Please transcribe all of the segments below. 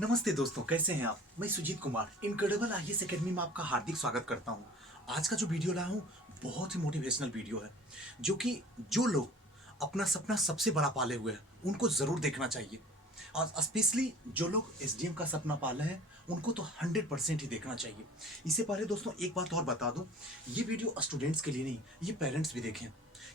नमस्ते दोस्तों, कैसे हैं आप। मैं Sujeet Kumar Incredible IAS Academy में आपका हार्दिक स्वागत करता हूं। आज का जो वीडियो लाया हूं बहुत ही मोटिवेशनल वीडियो है, जो लोग अपना सपना सबसे बड़ा पाले हुए हैं उनको जरूर देखना चाहिए। और स्पेशली जो लोग एसडीएम का सपना पाले हैं उनको तो 100% ही देखना चाहिए। इससे पहले दोस्तों एक बात और बता दूं, ये वीडियो स्टूडेंट्स के लिए नहीं, ये पेरेंट्स भी देखें,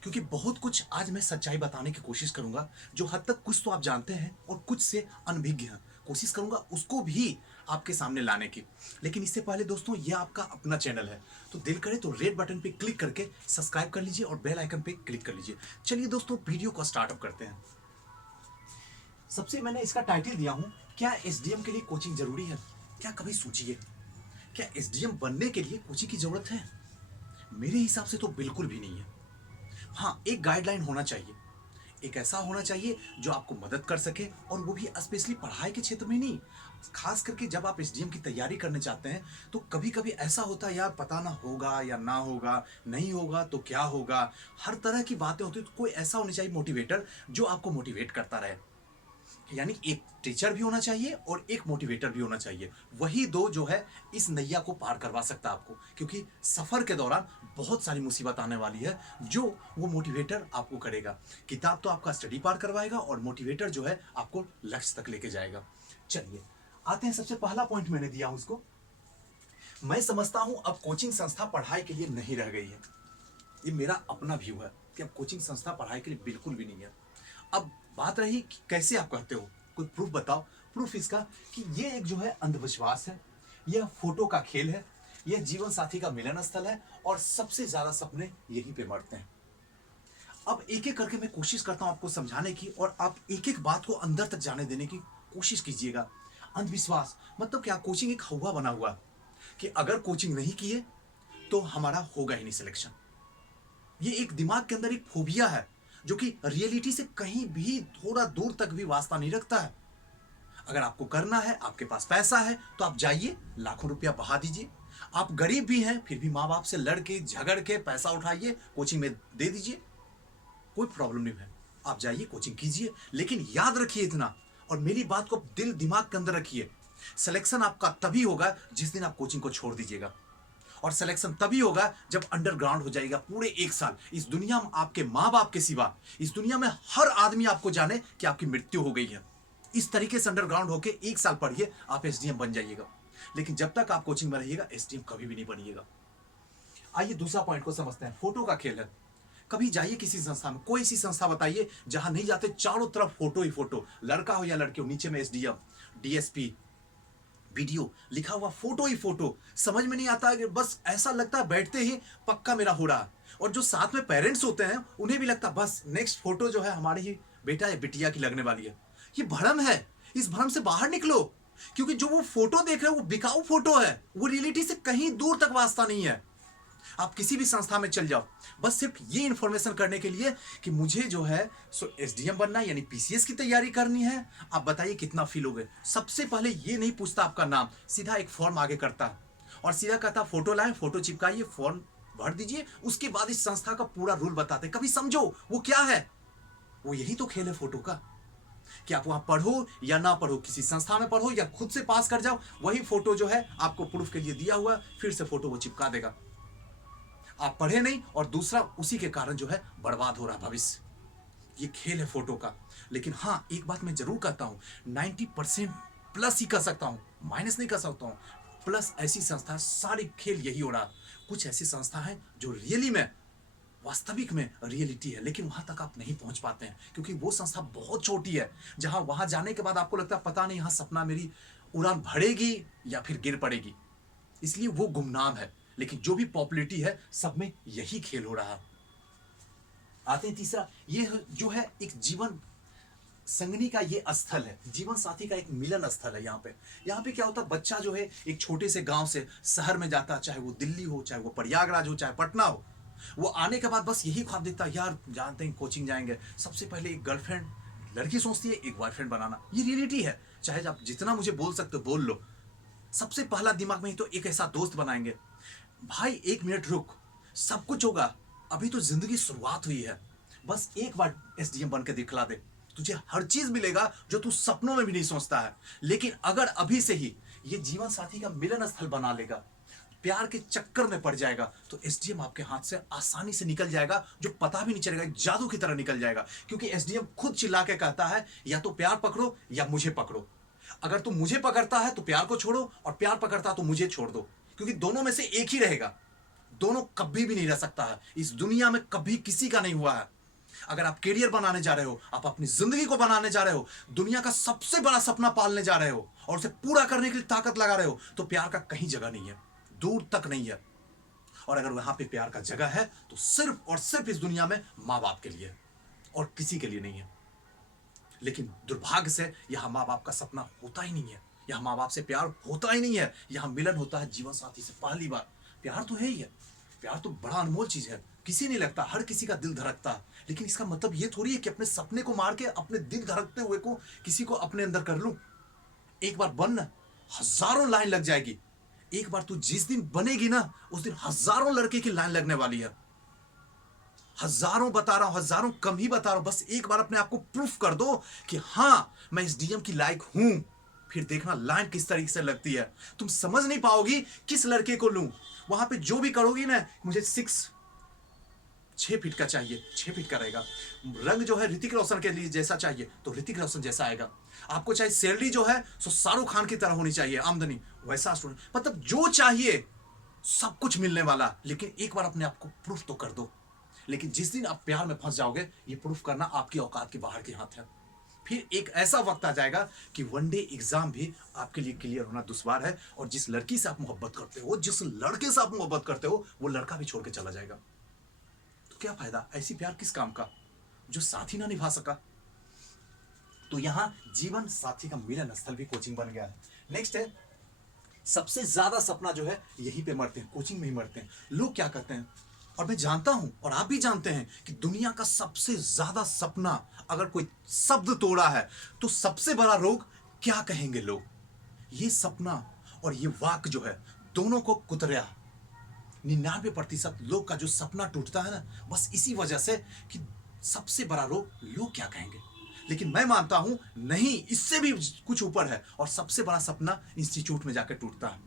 क्योंकि बहुत कुछ आज मैं सच्चाई बताने की कोशिश करूंगा। जो हद तक कुछ तो आप जानते हैं और कुछ से अनभिज्ञ हैं, कोशिश करूंगा उसको भी आपके सामने लाने की। लेकिन इससे पहले दोस्तों, ये आपका अपना चैनल है, तो दिल करे तो रेड बटन पे क्लिक करके सब्सक्राइब कर लीजिए और बेल आइकन पे क्लिक कर लीजिए। चलिए दोस्तों, वीडियो को स्टार्टअप करते हैं। सबसे मैंने इसका टाइटल दिया हूं, क्या एसडीएम के लिए कोचिंग जरूरी है। क्या कभी सोचिए, क्या एसडीएम बनने के लिए कोचिंग की जरूरत है? मेरे हिसाब से तो बिल्कुल भी नहीं है। हाँ, एक गाइडलाइन होना चाहिए, एक ऐसा होना चाहिए जो आपको मदद कर सके, और वो भी स्पेशली पढ़ाई के क्षेत्र में नहीं। खास करके जब आप एसडीएम की तैयारी करने चाहते हैं तो कभी कभी ऐसा होता है, यार पता ना होगा या ना होगा, नहीं होगा तो क्या होगा, हर तरह की बातें होती है। तो कोई ऐसा होना चाहिए मोटिवेटर जो आपको मोटिवेट करता रहे। यानी एक टीचर भी होना चाहिए और एक मोटिवेटर भी होना चाहिए। वही दो जो है इस नैया को पार करवा सकता है आपको, क्योंकि सफर के दौरान बहुत सारी मुसीबत आने वाली है जो वो मोटिवेटर आपको करेगा। किताब तो आपका स्टडी पार करवाएगा और मोटिवेटर जो है आपको लक्ष्य तक लेके जाएगा। चलिए आते हैं, सबसे पहला पॉइंट मैंने दिया हूं उसको। मैं समझता हूं अब कोचिंग संस्था पढ़ाई के लिए नहीं रह गई है। ये मेरा अपना व्यू है कि अब कोचिंग संस्था पढ़ाई के लिए बिल्कुल भी नहीं है। अब बात रही कि कैसे आप कहते हो, कोई प्रूफ बताओ। प्रूफ इसका कि ये एक जो है अंधविश्वास है, यह फोटो का खेल है, यह जीवन साथी का मिलन स्थल है, और सबसे ज्यादा सपने यहीं पे मरते हैं। अब एक एक करके मैं कोशिश करता हूं आपको समझाने की, और आप एक एक बात को अंदर तक जाने देने की कोशिश कीजिएगा। अंधविश्वास मतलब क्या? कोचिंग एक हवा बना हुआ है कि अगर कोचिंग नहीं किए तो हमारा होगा ही नहीं सिलेक्शन। ये एक दिमाग के अंदर एक फोबिया है जो कि रियलिटी से कहीं भी थोड़ा दूर तक भी वास्ता नहीं रखता है। अगर आपको करना है, आपके पास पैसा है, तो आप जाइए, लाखों रुपया बहा दीजिए। आप गरीब भी हैं फिर भी माँ बाप से लड़ के झगड़ के पैसा उठाइए, कोचिंग में दे दीजिए, कोई प्रॉब्लम नहीं है। आप जाइए, कोचिंग कीजिए, लेकिन याद रखिए इतना, और मेरी बात को दिल दिमाग के अंदर रखिए, सिलेक्शन आपका तभी होगा जिस दिन आप कोचिंग को छोड़ दीजिएगा। और सिलेक्शन तभी होगा जब अंडरग्राउंड हो जाएगा पूरे एक साल। इस दुनिया में आपके माँ बाप के सिवा इस दुनिया में हर आदमी आपको जाने कि आपकी मृत्यु हो गई है। इस तरीके से अंडरग्राउंड होके एक साल पढ़िए, आप एसडीएम बन जाइएगा। लेकिन जब तक आप कोचिंग में रहिएगा, एसडीएम कभी भी नहीं बनिएगा। आइए दूसरा पॉइंट को समझते हैं। फोटो का खेल है। कभी जाइए किसी संस्था में, कोई सी संस्था बताइए जहां नहीं जाते चारों तरफ फोटो ही फोटो, लड़का हो या लड़की हो, नीचे में एसडीएम, डीएसपी, वीडियो लिखा हुआ, फोटो ही फोटो। समझ में नहीं आता है, बस ऐसा लगता है बैठते ही पक्का मेरा हो रहा। और जो साथ में पेरेंट्स होते हैं उन्हें भी लगता बस नेक्स्ट फोटो जो है हमारे ही बेटा या बिटिया की लगने वाली है। ये भ्रम है, इस भ्रम से बाहर निकलो, क्योंकि जो वो फोटो देख रहे हो वो बिकाऊ फोटो है, वो रियलिटी से कहीं दूर तक वास्ता नहीं है। आप किसी भी संस्था में चल जाओ, बस सिर्फ ये इंफॉर्मेशन करने के लिए कि मुझे जो है सो एसडीएम बनना है, यानी पीसीएस की तैयारी करनी है। आप बताइए कितना फील होगे। सबसे पहले ये नहीं पूछता आपका नाम, सीधा एक फॉर्म आगे करता और सीधा कहता फोटो लाएं, फोटो चिपकाइए, फॉर्म भर दीजिए। उसके बाद इस संस्था का पूरा रूल बताते। कभी समझो वो क्या है। वो यही तो खेल है फोटो का, कि आप वहां पढ़ो या ना पढ़ो, किसी संस्था में पढ़ो या खुद से पास कर जाओ, वही फोटो जो है आपको प्रूफ के लिए दिया हुआ, फिर से फोटो वो चिपका देगा। आप पढ़े नहीं, और दूसरा उसी के कारण जो है बर्बाद हो रहा भविष्य। ये खेल है फोटो का। लेकिन हाँ, एक बात मैं जरूर कहता हूं, 90% प्लस ही कर सकता हूं, माइनस नहीं कर सकता हूं। प्लस ऐसी संस्था, सारी खेल यही हो रहा। कुछ ऐसी संस्था है जो रियली में, वास्तविक में रियलिटी है, लेकिन वहां तक आप नहीं पहुंच पाते हैं क्योंकि वो संस्था बहुत छोटी है, जहां वहां जाने के बाद आपको लगता है पता नहीं यहां सपना मेरी उड़ान भरेगी या फिर गिर पड़ेगी, इसलिए वो गुमनाम है। लेकिन जो भी पॉपुलैरिटी है, सब में यही खेल हो रहा। आते हैं तीसरा, ये जो है एक जीवन संगनी का ये स्थल है, जीवन साथी का एक मिलन स्थल है। यहाँ पे क्या होता है, बच्चा जो है एक छोटे से गांव से शहर में जाता, चाहे वो दिल्ली हो, चाहे वो प्रयागराज हो, चाहे पटना हो। वो आने के बाद बस यही ख्वाब देखता, यार जानते हैं कोचिंग जाएंगे, सबसे पहले एक गर्लफ्रेंड, लड़की सोचती है एक बॉयफ्रेंड बनाना। ये रियलिटी है, चाहे आप जितना मुझे बोल सकते हो बोल लो। सबसे पहला दिमाग में ही तो एक ऐसा दोस्त बनाएंगे। भाई एक मिनट रुक, सब कुछ होगा, अभी तो जिंदगी शुरुआत हुई है। बस एक बार एसडीएम बन के दिखला दे, तुझे हर चीज मिलेगा जो तू सपनों में भी नहीं सोचता है। लेकिन अगर अभी से ही ये जीवन साथी का मिलन स्थल बना लेगा, प्यार के चक्कर में पड़ जाएगा, तो एसडीएम आपके हाथ से आसानी से निकल जाएगा, जो पता भी नहीं चलेगा, एक जादू की तरह निकल जाएगा। क्योंकि एसडीएम खुद चिल्ला के कहता है, या तो प्यार पकड़ो या मुझे पकड़ो। अगर तुम मुझे पकड़ता है तो प्यार को छोड़ो, और प्यार पकड़ता है तो मुझे छोड़ दो, क्योंकि दोनों में से एक ही रहेगा। दोनों कभी भी नहीं रह सकता है, इस दुनिया में कभी किसी का नहीं हुआ है। अगर आप करियर बनाने जा रहे हो, आप अपनी जिंदगी को बनाने जा रहे हो, दुनिया का सबसे बड़ा सपना पालने जा रहे हो, और उसे पूरा करने के लिए ताकत लगा रहे हो, तो प्यार का कहीं जगह नहीं है, दूर तक नहीं है। और अगर वहां पे प्यार का जगह है तो सिर्फ और सिर्फ इस दुनिया में माँ बाप के लिए, और किसी के लिए नहीं है। लेकिन दुर्भाग्य से यहां माँ बाप का सपना होता ही नहीं है, यहां माँ बाप से प्यार होता ही नहीं है। यहां मिलन होता है जीवन साथी से पहली बार। प्यार तो है ही है, प्यार तो बड़ा अनमोल चीज है, किसी नहीं लगता, हर किसी का दिल धड़कता है। लेकिन इसका मतलब ये थोड़ी है कि अपने सपने को मार के अपने दिल धड़कते हुए को किसी को अपने अंदर कर लूं। एक बार बन ना, हजारों लाइन लग जाएगी। एक बार तू जिस दिन बनेगी ना, उस दिन हजारों लड़के की लाइन लगने वाली है। हजारों बता रहा हूं, हजारों कम ही बता रहा हूं। बस एक बार अपने आप को प्रूफ कर दो कि हां, मैं इस डीएम की लायक हूं, फिर देखना लाइन किस तरीके से लगती है। तुम समझ नहीं पाओगी किस लड़के को लूं। वहां पे जो भी करोगी ना, मुझे 6 फीट का चाहिए, 6 फीट का रहेगा। रंग जो है ऋतिक रोशन के लिए जैसा चाहिए तो ऋतिक रोशन जैसा आएगा। आपको चाहिए सैलरी जो है सो शाहरुख खान की तरह होनी चाहिए, आमदनी वैसा स्टूडेंट, मतलब जो चाहिए सब कुछ मिलने वाला। लेकिन एक बार अपने आप को प्रूफ तो कर दो। लेकिन जिस दिन आप प्यार में फंस जाओगे, ये प्रूफ करना आपकी औकात के बाहर के हाथ है। फिर एक ऐसा वक्त आ जाएगा कि वनडे एग्जाम भी आपके लिए क्लियर होना दुश्वार है, और जिस लड़की से आप मोहब्बत करते हो, जिस लड़के से आप मोहब्बत करते हो, वो लड़का भी छोड़ के चला जाएगा। तो क्या फायदा ऐसी प्यार किस काम का जो साथी ना निभा सका। तो यहां जीवन साथी का मिलन स्थल भी कोचिंग बन गया है। नेक्स्ट है, सबसे ज्यादा सपना जो है यहीं पे मरते हैं, कोचिंग में ही मरते हैं। लोग क्या करते हैं, और मैं जानता हूं और आप भी जानते हैं कि दुनिया का सबसे ज्यादा सपना अगर कोई शब्द तोड़ा है तो सबसे बड़ा रोग क्या कहेंगे लोग। ये सपना और ये वाक जो है, दोनों को कुतरा। 99% लोग का जो सपना टूटता है ना, बस इसी वजह से कि सबसे बड़ा रोग लोग क्या कहेंगे। लेकिन मैं मानता हूं नहीं, इससे भी कुछ ऊपर है, और सबसे बड़ा सपना इंस्टीट्यूट में जाकर टूटता है।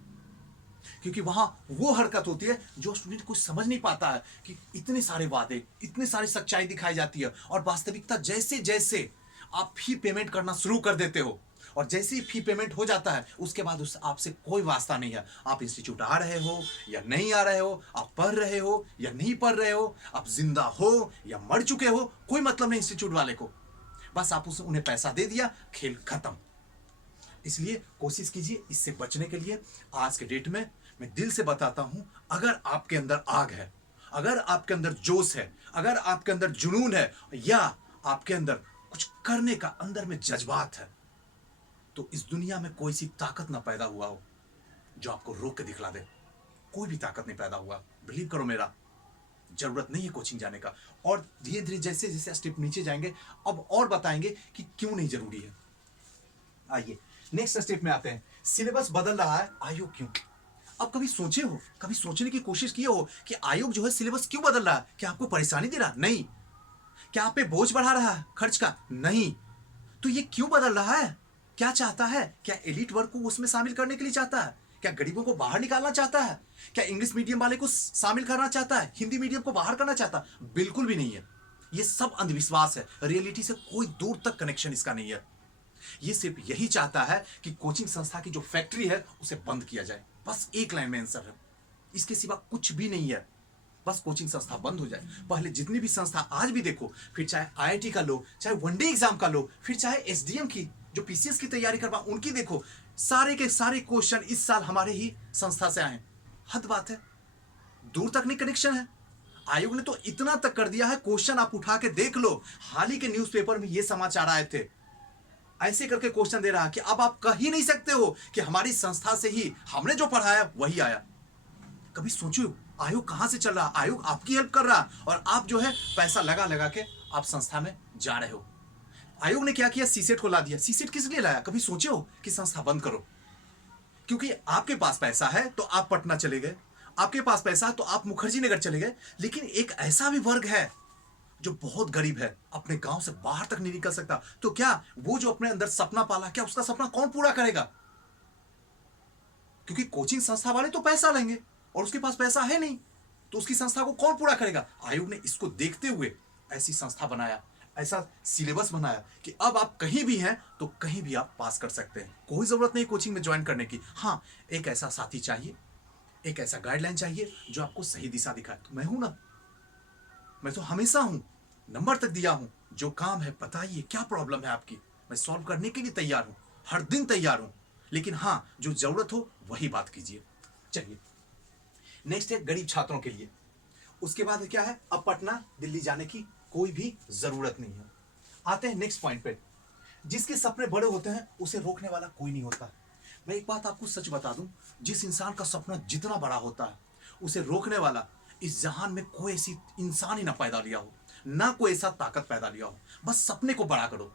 क्योंकि वहां वो हरकत होती है जो स्टूडेंट कुछ समझ नहीं पाता है कि इतने सारे वादे, इतने सारी सच्चाई दिखाई जाती है, और वास्तविकता जैसे जैसे आप फी पेमेंट करना शुरू कर देते हो, और जैसे ही फी पेमेंट हो जाता है उसके बाद उस आपसे कोई वास्ता नहीं है। आप इंस्टीट्यूट आ रहे हो या नहीं आ रहे हो, आप पढ़ रहे हो या नहीं पढ़ रहे हो, आप जिंदा हो या मर चुके हो, कोई मतलब नहीं इंस्टीट्यूट वाले को। बस आप उन्हें पैसा दे दिया, खेल खत्म। इसलिए कोशिश कीजिए इससे बचने के लिए। आज के डेट में मैं दिल से बताता हूं, अगर आपके अंदर आग है, अगर आपके अंदर जोश है, अगर आपके अंदर जुनून है, या आपके अंदर कुछ करने का अंदर में जज्बात है, तो इस दुनिया में कोई सी ताकत ना पैदा हुआ हो जो आपको रोक के दिखला दे। कोई भी ताकत नहीं पैदा हुआ, बिलीव करो मेरा। जरूरत नहीं है कोचिंग जाने का। और धीरे धीरे जैसे जैसे स्टेप नीचे जाएंगे, अब और बताएंगे कि क्यों नहीं जरूरी है। आइए नेक्स्ट स्टेप में आते हैं। सिलेबस बदल रहा है, आयोग क्यों। अब कभी सोचे हो, कभी सोचने की कोशिश किए हो कि आयोग जो है सिलेबस क्यों बदल रहा है। क्या आपको परेशानी दे रहा? नहीं। क्या आप पे बोझ बढ़ा रहा है खर्च का? नहीं। तो ये क्यों बदल रहा है? क्या चाहता है? क्या एलिट वर्ग को उसमें शामिल करने के लिए चाहता है? क्या गरीबों को बाहर निकालना चाहता है? क्या इंग्लिश मीडियम वाले को शामिल करना चाहता है? हिंदी मीडियम को बाहर करना चाहता है? बिल्कुल भी नहीं है। ये सब अंधविश्वास है, रियलिटी से कोई दूर तक कनेक्शन इसका नहीं है। ये सिर्फ यही चाहता है कि कोचिंग संस्था की जो फैक्ट्री है उसे बंद किया जाए। बस एक लाइन में आंसर है, इसके सिवा कुछ भी नहीं है। बस कोचिंग संस्था बंद हो जाए। पहले जितनी भी संस्था आज भी देखो, फिर चाहे आईआईटी का लो, चाहे वनडे एग्जाम का लो, फिर चाहे एसडीएम की जो पीसीएस की तैयारी करवा उनकी देखो, सारे के सारे क्वेश्चन इस साल हमारे ही संस्था से आए। हद बात है, दूर तक नहीं कनेक्शन है। आयोग ने तो इतना तक कर दिया है, क्वेश्चन आप उठा के देख लो। हाल ही के न्यूज़पेपर में ये समाचार आए थे, ऐसे करके क्वेश्चन दे रहा है कि अब आप कह ही नहीं सकते हो कि हमारी संस्था से ही हमने जो पढ़ाया वही आया। कभी सोचो आयोग कहां से चल रहा? आयोग आपकी हेल्प कर रहा, और आप जो है पैसा लगा लगा के आप संस्था में जा रहे हो। आयोग ने क्या किया? सीसेट को ला दिया। सीसेट किस लिए लाया? कभी सोचे हो कि संस्था बंद करो? क्योंकि आपके पास पैसा है तो आप पटना चले गए, आपके पास पैसा तो आप मुखर्जी नगर चले गए। लेकिन एक ऐसा भी वर्ग है जो बहुत गरीब है, अपने गांव से बाहर तक नहीं निकल सकता, तो क्या वो जो अपने अंदर सपना पाला, क्या उसका सपना कौन पूरा करेगा? क्योंकि कोचिंग संस्था वाले तो पैसा लेंगे और उसके पास पैसा है नहीं, तो उसकी संस्था को कौन पूरा करेगा? आयोग ने इसको देखते हुए ऐसी संस्था बनाया, ऐसा सिलेबस बनाया कि अब आप कहीं भी हैं तो कहीं भी आप पास कर सकते हैं। कोई जरूरत नहीं कोचिंग में ज्वाइन करने की। हाँ, एक ऐसा साथी चाहिए, एक ऐसा गाइडलाइन चाहिए जो आपको सही दिशा दिखाए। तो मैं हूं ना, मैं तो हमेशा हूं, नंबर तक दिया हूं। जो काम है बताइए, क्या प्रॉब्लम है आपकी, मैं सॉल्व करने के लिए तैयार हूं, हर दिन तैयार हूं। लेकिन हाँ, जो जरूरत हो वही बात कीजिए। चलिए, नेक्स्ट है गरीब छात्रों के लिए। उसके बाद क्या है, अब पटना दिल्ली जाने की कोई भी जरूरत नहीं है। आते हैं नेक्स्ट पॉइंट पे। जिसके सपने बड़े होते हैं उसे रोकने वाला कोई नहीं होता। मैं एक बात आपको सच बता दूं, जिस इंसान का सपना जितना बड़ा होता है उसे रोकने वाला इस जहान में कोई ऐसी इंसान ही ना पैदा लिया हो, ना कोई ऐसा ताकत पैदा लिया हो। बस सपने को बड़ा करो।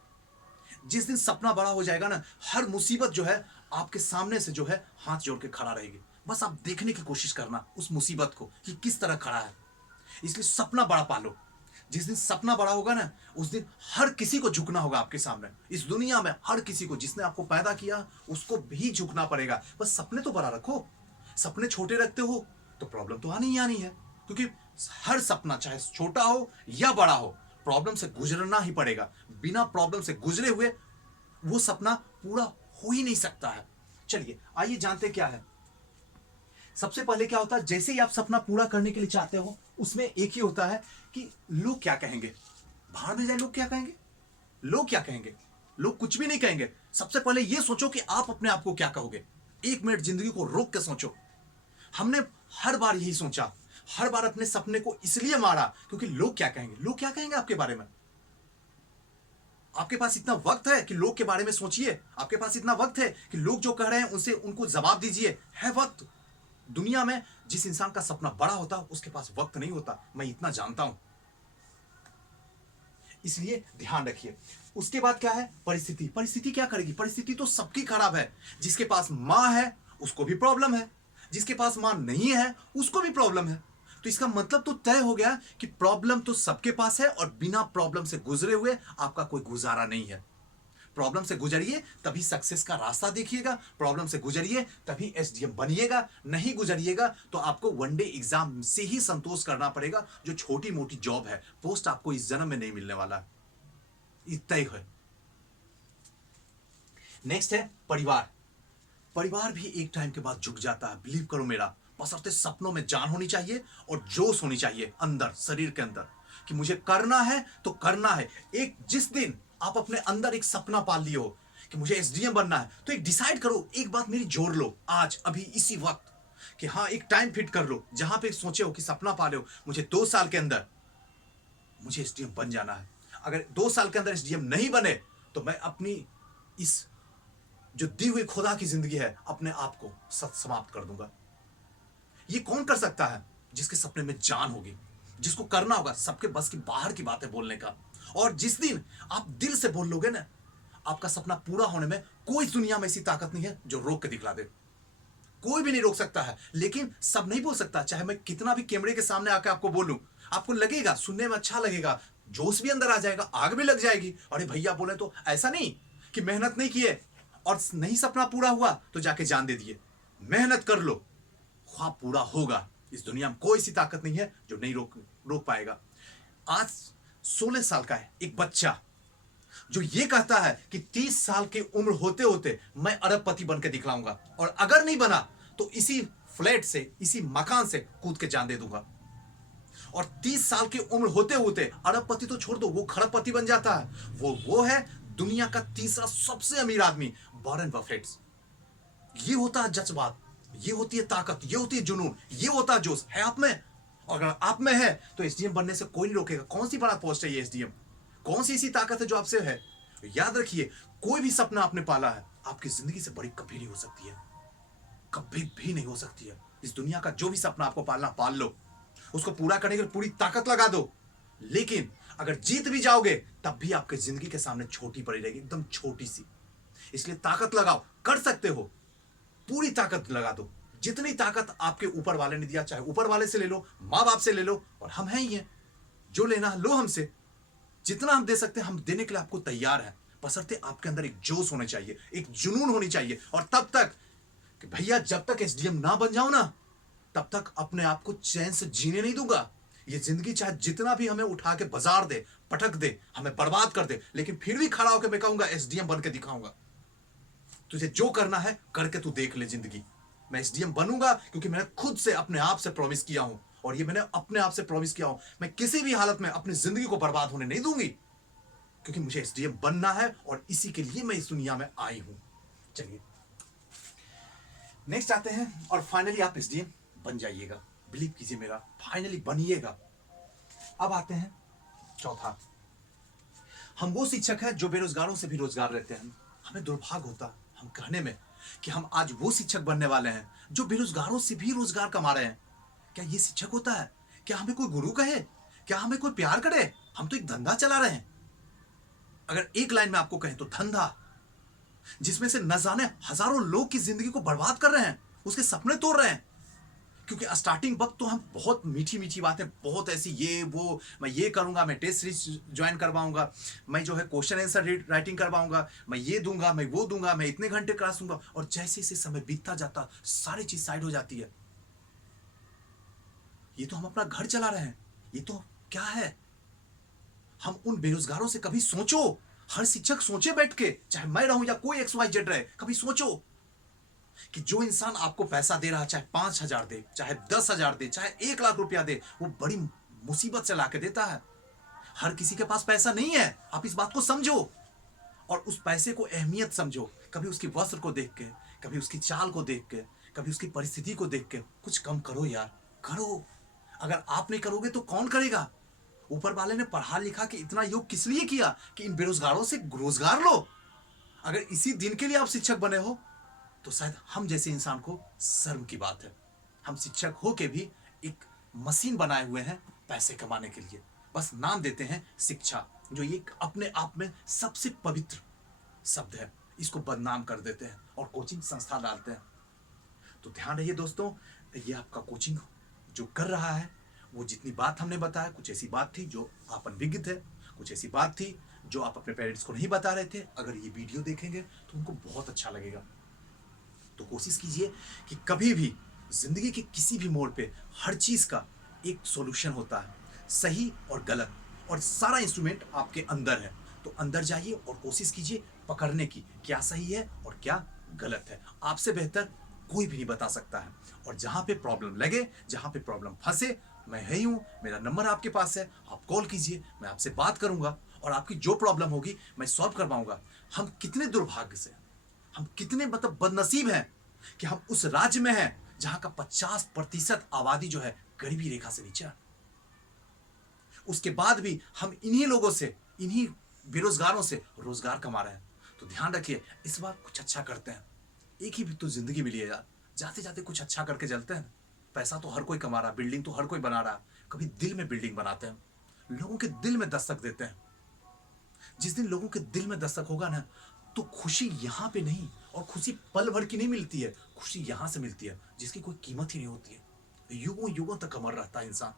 जिस दिन सपना बड़ा हो जाएगा ना, हर मुसीबत जो है आपके सामने से जो है हाथ जोड़ के खड़ा रहेगी। बस आप देखने की कोशिश करना उस मुसीबत को कि किस तरह खड़ा है। इसलिए सपना बड़ा पालो। जिस दिन सपना बड़ा होगा ना, उस दिन हर किसी को झुकना होगा आपके सामने। इस दुनिया में हर किसी को, जिसने आपको पैदा किया उसको भी झुकना पड़ेगा। बस सपने तो बड़ा रखो। सपने छोटे रखते हो तो प्रॉब्लम तो आनी ही आनी है, क्योंकि हर सपना चाहे छोटा हो या बड़ा हो, प्रॉब्लम से गुजरना ही पड़ेगा। बिना प्रॉब्लम से गुजरे हुए वो सपना पूरा हो ही नहीं सकता है। चलिए आइए जानते क्या है। सबसे पहले क्या होता है, जैसे ही आप सपना पूरा करने के लिए चाहते हो, उसमें एक ही होता है कि लोग क्या कहेंगे। बाहर में जाए लोग क्या कहेंगे, लोग क्या कहेंगे? लोग कुछ भी नहीं कहेंगे। सबसे पहले यह सोचो कि आप अपने आप को क्या कहोगे। 1 मिनट जिंदगी को रोक के सोचो। हमने हर बार यही सोचा, हर बार अपने सपने को इसलिए मारा क्योंकि लोग क्या कहेंगे। लोग क्या कहेंगे आपके बारे में? आपके पास इतना वक्त है कि लोग के बारे में सोचिए। आपके पास इतना वक्त है कि लोग जो कह रहे हैं उनसे उनको जवाब दीजिए। है वक्त। दुनिया में जिस इंसान का सपना बड़ा होता है उसके पास वक्त नहीं होता, मैं इतना जानता हूं। इसलिए ध्यान रखिए। उसके बाद क्या है, परिस्थिति। परिस्थिति क्या करेगी? परिस्थिति तो सबकी खराब है। जिसके पास मां है उसको भी प्रॉब्लम है, जिसके पास मां नहीं है उसको भी प्रॉब्लम है। तो इसका मतलब तो तय हो गया कि प्रॉब्लम तो सबके पास है और बिना प्रॉब्लम से गुजरे हुए आपका कोई गुजारा नहीं है। प्रॉब्लम से गुजरिए तभी सक्सेस का रास्ता देखिएगा। प्रॉब्लम से गुजरिए तभी एसडीएम बनिएगा। नहीं गुजरिएगा तो आपको वनडे एग्जाम से ही संतोष करना पड़ेगा। जो छोटी मोटी जॉब है, पोस्ट आपको इस जन्म में नहीं मिलने वाला, इतना ही है। नेक्स्ट है परिवार। परिवार भी एक टाइम के बाद झुक जाता है, बिलीव करो मेरा। बशर्ते सपनों में जान होनी चाहिए और जोश होनी चाहिए अंदर, शरीर के अंदर, कि मुझे करना है तो करना है। एक जिस दिन आप अपने अंदर एक सपना पाल लिए हो कि मुझे एसडीएम बनना है, तो एक डिसाइड करो, एक बात मेरी जोड़ लो आज अभी इसी वक्त, कि हाँ एक टाइम फिट कर लो जहां पे सोचे हो कि सपना पाले हो मुझे 2 साल के अंदर मुझे एसडीएम बन जाना है। अगर 2 साल के अंदर एसडीएम नहीं बने तो मैं अपनी इस जो दी हुई खुदा की जिंदगी है अपने आप को समाप्त कर दूंगा। ये कौन कर सकता है? जिसके सपने में जान होगी, जिसको करना होगा। सबके बस की बाहर की बातें बोलने का। और जिस दिन आप दिल से बोल लोगे ना, आपका सपना पूरा होने में कोई दुनिया में ऐसी ताकत नहीं है जो रोक के दिखला दे। कोई भी नहीं रोक सकता है। लेकिन सब नहीं बोल सकता। चाहे मैं कितना भी कैमरे के सामने आकर आपको बोलूं, आपको लगेगा, सुनने में अच्छा लगेगा, जोश भी अंदर आ जाएगा, आग भी लग जाएगी। अरे भैया बोले तो ऐसा नहीं कि मेहनत नहीं किए और नहीं सपना पूरा हुआ तो जाके जान दे दिए। मेहनत कर लो, ख्वाब पूरा होगा। इस दुनिया में कोई सी ताकत नहीं है जो नहीं रोक पाएगा। आज 16 साल का है एक बच्चा जो ये कहता है कि 30 साल की उम्र होते होते मैं अरबपति बनकर दिखलाऊंगा, और अगर नहीं बना तो इसी फ्लैट से, इसी मकान से कूद के जान दे दूंगा। और 30 साल की उम्र होते होते अरबपति तो छोड़ दो, वो खरबपति बन जाता है। वो है दुनिया का तीसरा सबसे अमीर आदमी, वॉरेन बफेट। ये होता है जज्बात, ये होती है ताकत, ये होती है जुनून, ये होता है जोश। है आप में? और अगर आप में है तो एसडीएम बनने से कोई नहीं रोकेगा। कौन सी बड़ा पोस्ट है ये एसडीएम? कौन सी ऐसी ताकत है जो आपसे है? याद रखिए, कोई भी सपना आपने पाला है आपकी जिंदगी से बड़ी कभी नहीं हो सकती है, कभी भी नहीं हो सकती है। इस दुनिया का जो भी सपना आपको पालना, पाल लो, उसको पूरा करने के लिए पूरी ताकत लगा दो। लेकिन अगर जीत भी जाओगे तब भी आपकी जिंदगी के सामने छोटी पड़ी रहेगी, एकदम छोटी सी। इसलिए ताकत लगाओ, कर सकते हो, पूरी ताकत लगा दो। जितनी ताकत आपके ऊपर वाले ने दिया, चाहे ऊपर वाले से ले लो, माँ बाप से ले लो, और हम हैं ही हैं, जो लेना है लो हमसे, जितना हम दे सकते हैं हम देने के लिए आपको तैयार हैं, बशर्ते आपके अंदर एक जोश होने चाहिए, एक जुनून होनी चाहिए। और तब तक कि भैया जब तक एसडीएम ना बन जाओ ना, तब तक अपने आप को चैन से जीने नहीं दूंगा। ये जिंदगी चाहे जितना भी हमें उठा के बाजार दे, पटक दे, हमें बर्बाद कर दे, लेकिन फिर भी खड़ा होकर मैं कहूंगा एसडीएम बन के दिखाऊंगा। तुझे जो करना है करके तू देख ले जिंदगी। मैं एसडीएम बनूंगा क्योंकि मैंने खुद से अपने आप से प्रॉमिस किया हूं, और ये मैंने अपने आप से प्रॉमिस किया हूं, मैं किसी भी हालत में अपनी जिंदगी को बर्बाद होने नहीं दूंगी, क्योंकि मुझे एसडीएम बनना है और इसी के लिए मैं इस दुनिया में आई हूं। चलिए नेक्स्ट आते हैं, और फाइनली आप एसडीएम बन जाइएगा, बिलीव कीजिए मेरा, फाइनली बनिएगा। अब आते हैं चौथा, हम वो शिक्षक हैं जो बेरोजगारों से भी रोजगार लेते हैं। हमें दुर्भाग्य होता हम कहने में कि हम आज वो शिक्षक बनने वाले हैं जो बेरोजगारों से भी रोजगार कमा रहे हैं। क्या ये शिक्षक होता है? क्या हमें कोई गुरु कहे? क्या हमें कोई प्यार करे? हम तो एक धंधा चला रहे हैं। अगर एक लाइन में आपको कहें तो धंधा, जिसमें से न जाने हजारों लोग की जिंदगी को बर्बाद कर रहे हैं, उसके सपने तोड़ रहे हैं। क्योंकि स्टार्टिंग वक्त तो हम बहुत मीठी मीठी बातें, बहुत ऐसी ये वो, मैं ये करूंगा, मैं टेस्ट सीरीज ज्वाइन करवाऊंगा, मैं जो है क्वेश्चन आंसर राइटिंग करवाऊंगा, मैं ये दूंगा, मैं वो दूंगा, मैं इतने घंटे क्लास दूंगा, और जैसे जैसे समय बीतता जाता सारी चीज साइड हो जाती है। ये तो हम अपना घर चला रहे हैं, ये तो क्या है? हम उन बेरोजगारों से कभी सोचो, हर शिक्षक सोचे बैठ के, चाहे मैं रहूं या कोई XYZ रहे, कभी सोचो कि जो इंसान आपको पैसा दे रहा है, चाहे 5,000 दे, चाहे 10,000 दे, चाहे 1 लाख रुपया दे, वो बड़ी मुसीबत से लाके देता है। हर किसी के पास पैसा नहीं है, आप इस बात को समझो, और उस पैसे को अहमियत समझो। कभी उसकी वस्त्र को देख के, कभी उसकी चाल को देख के, कभी उसकी परिस्थिति को देख के कुछ कम करो यार, करो। अगर आप नहीं करोगे तो कौन करेगा? ऊपर वाले ने पढ़ा लिखा के इतना योग किस लिए किया कि इन बेरोजगारों से रोजगार लो। अगर इसी दिन के लिए आप शिक्षक बने हो तो शायद हम जैसे इंसान को शर्म की बात है। हम शिक्षक हो के भी एक मशीन बनाए हुए हैं पैसे कमाने के लिए, बस नाम देते हैं शिक्षा, जो ये अपने आप में सबसे पवित्र शब्द है, इसको बदनाम कर देते हैं और कोचिंग संस्था डालते हैं। तो ध्यान रहिए दोस्तों, ये आपका कोचिंग जो कर रहा है, वो जितनी बात हमने बताया, कुछ ऐसी बात थी जो आप अनभिज्ञ थे, कुछ ऐसी बात थी जो आप अपने पेरेंट्स को नहीं बता रहे थे। अगर ये वीडियो देखेंगे तो उनको बहुत अच्छा लगेगा। तो कोशिश कीजिए कि कभी भी जिंदगी के किसी भी मोड़ पे हर चीज का एक सॉल्यूशन होता है, सही और गलत, और सारा इंस्ट्रूमेंट आपके अंदर है। तो अंदर जाइए और कोशिश कीजिए पकड़ने की, क्या सही है और क्या गलत है। आपसे बेहतर कोई भी नहीं बता सकता है। और जहां पे प्रॉब्लम लगे, जहां पे प्रॉब्लम फंसे, मैं है ही हूं, मेरा नंबर आपके पास है, आप कॉल कीजिए, मैं आपसे बात करूंगा और आपकी जो प्रॉब्लम होगी मैं सॉल्व करवाऊंगा। हम कितने दुर्भाग्य से, हम कितने मतलब बदनसीब हैं कि हम उस राज्य में हैं जहां का 50% आबादी जो है गरीबी रेखा से नीचे है। उसके बाद भी हम इन्हीं लोगों से, इन्हीं बेरोजगारों से रोजगार कमा रहे हैं। तो ध्यान रखिए, इस बार कुछ अच्छा करते हैं। एक ही भी तो जिंदगी मिली है यार, जाते जाते कुछ अच्छा करके चलते हैं। पैसा तो हर कोई कमा रहा, बिल्डिंग तो हर कोई बना रहा, कभी दिल में बिल्डिंग बनाते हैं, लोगों के दिल में दस्तक देते हैं। जिस दिन लोगों के दिल में दस्तक होगा ना, तो खुशी यहां पे नहीं, और खुशी पल भर की नहीं मिलती है, खुशी यहां से मिलती है जिसकी कोई कीमत ही नहीं होती है, युगों युगों तक अमर रहता है इंसान।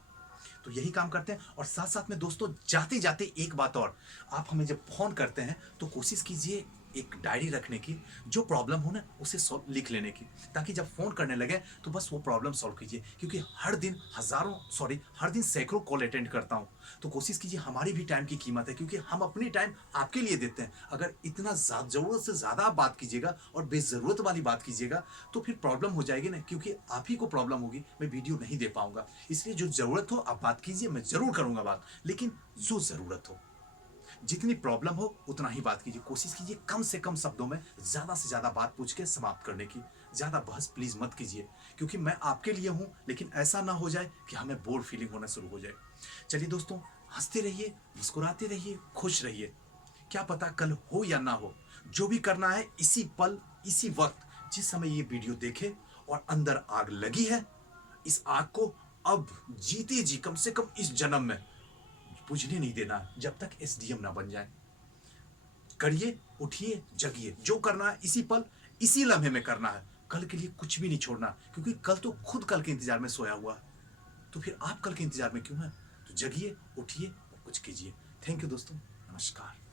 तो यही काम करते हैं। और साथ साथ में दोस्तों, जाते जाते एक बात और, आप हमें जब फोन करते हैं तो कोशिश कीजिए एक डायरी रखने की, जो प्रॉब्लम हो ना उसे लिख लेने की, ताकि जब फोन करने लगे तो बस वो प्रॉब्लम सॉल्व कीजिए। क्योंकि हर दिन सैकड़ों कॉल अटेंड करता हूं। तो कोशिश कीजिए, हमारी भी टाइम की कीमत है, क्योंकि हम अपनी टाइम आपके लिए देते हैं। अगर इतना जरूरत से ज्यादा आप बात कीजिएगा और बेजरूरत वाली बात कीजिएगा तो फिर प्रॉब्लम हो जाएगी ना, क्योंकि आप ही को प्रॉब्लम होगी, मैं वीडियो नहीं दे पाऊंगा। इसलिए जो जरूरत हो आप बात कीजिए, मैं जरूर करूंगा बात, लेकिन जो जरूरत हो, जितनी प्रॉब्लम हो उतना ही बात कीजिए। कोशिश कीजिए कम से कम शब्दों में ज्यादा से ज्यादा बात पूछ के समाप्त करने की। ज्यादा बहस प्लीज मत कीजिए, क्योंकि मैं आपके लिए हूं, लेकिन ऐसा ना हो जाए कि हमें बोर फीलिंग होना शुरू हो जाए। चलिए दोस्तों, हंसते रहिए, मुस्कुराते रहिए, खुश रहिए। क्या पता कल हो या ना हो, जो भी करना है इसी पल, इसी वक्त, जिस समय ये वीडियो देखे और अंदर आग लगी है, इस आग को अब जीते जी कम से कम इस जन्म में बुझने नहीं देना, जब तक एसडीएम ना बन जाए। करिए, उठिए, जगिए, जो करना है इसी पल, इसी लम्हे में करना है। कल के लिए कुछ भी नहीं छोड़ना, क्योंकि कल तो खुद कल के इंतजार में सोया हुआ है। तो फिर आप कल के इंतजार में क्यों हैं? तो जगिए, उठिए और कुछ कीजिए। थैंक यू दोस्तों, नमस्कार।